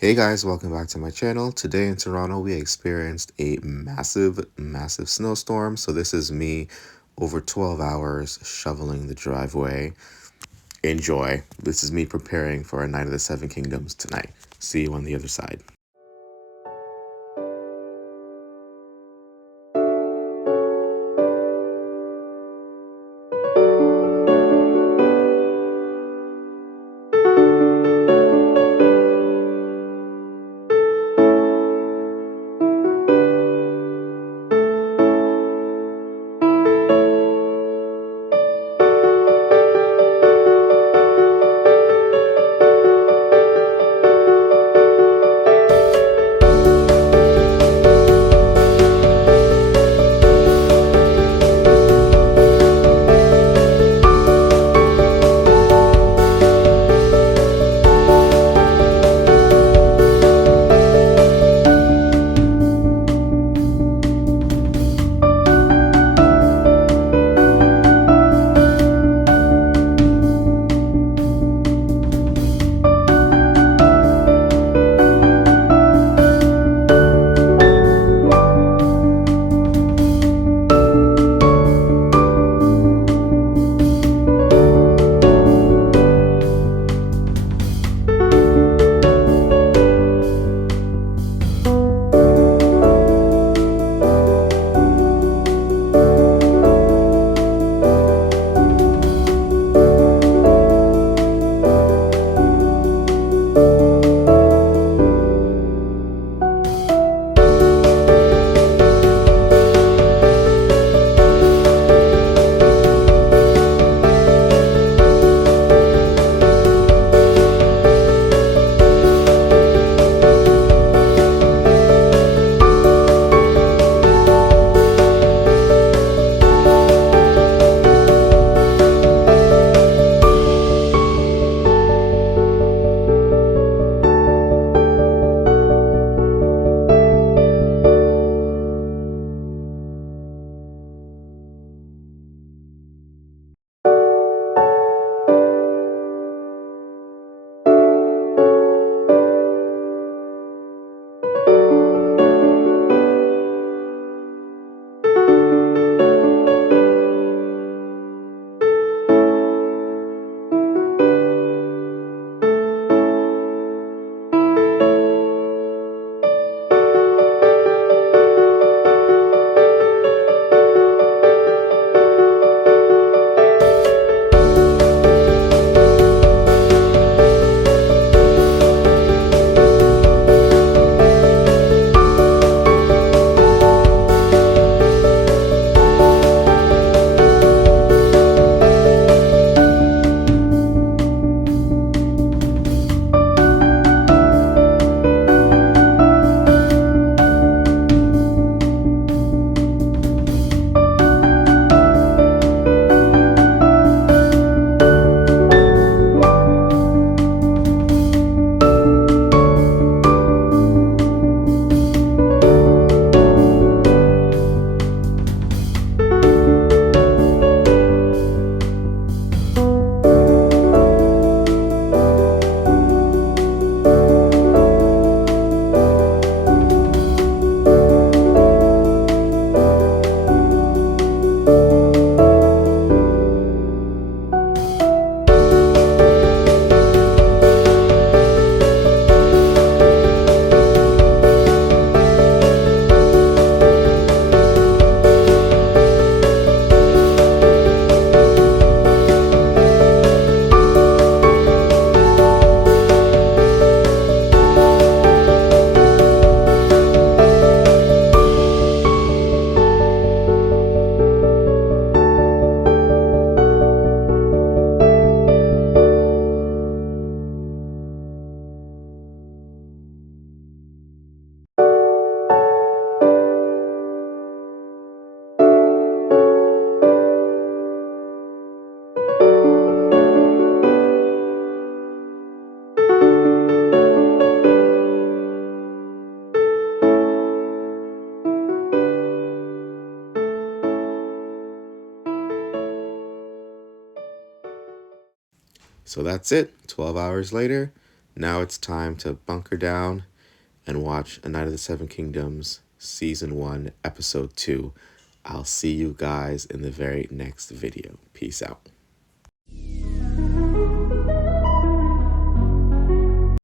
Hey guys, welcome back to my channel. Today in Toronto, we experienced a massive snowstorm. So this is me over 12 hours shoveling the driveway. Enjoy. This is me preparing for a Night of the Seven Kingdoms tonight. See you on the other side. So that's it. 12 hours later, Now it's time to bunker down and watch A Night of the Seven Kingdoms, Season 1, Episode 2. I'll see you guys in the very next video. Peace out.